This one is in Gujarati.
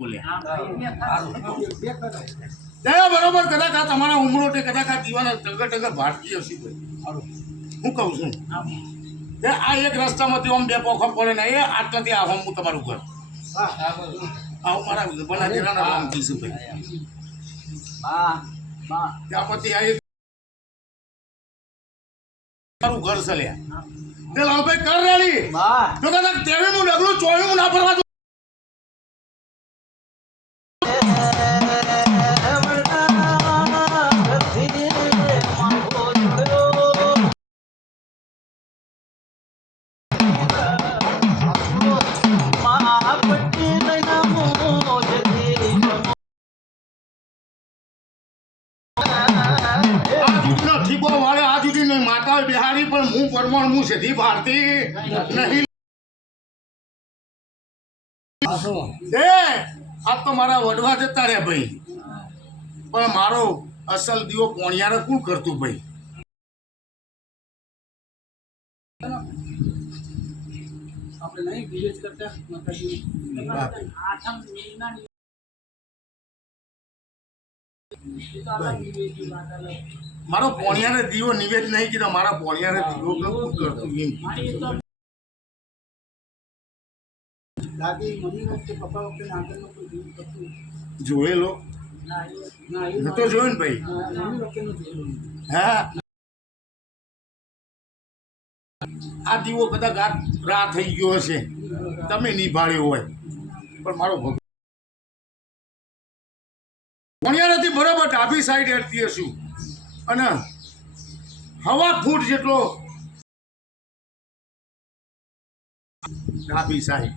બોલ્યા બરોબર. કદાચ આ તમારા ઉમરો તે કદાચ આ દીવાના ટગર ટગર ભારતીય હશે ભાઈ. હું કહું છું આ એક રસ્તામાંથી આમ બે પોખો પડે ને એ આટલાથી આ હું તમારું ઘર આવું મારા બના દેરાના કામ થઈશું ભાઈ. ત્યાં પછી આ એક મારું ઘર ચલ્યા તે લાલભાઈ કર રેડી તો કદાચ તેવીનું ડગલું ચોવીનું ના ભરવા માતા બિહારી પણ હું પરમાણ હું સીધી ભારતી નહીં. આ તો મારા વડવા જતા રે ભાઈ, પણ મારો અસલ દીવો પોણિયારે કોણ કરતું ભાઈ. મારો પોણિયારે દીવો નિવેદ નહીં કીધો, મારા પોણિયારે દીવો કોણ કરતું એમ જોયેલો તો જોયું ને ભાઈ. હા આ દીવો કદાચ રાત થઈ ગયો હશે, તમે નિભાળ્યો હોય, પણ મારો પોણિયારેથી બરોબર ડાબી સાઈડ હેરતી હશું અને હવા ફૂટ જેટલો ડાબી સાઈડ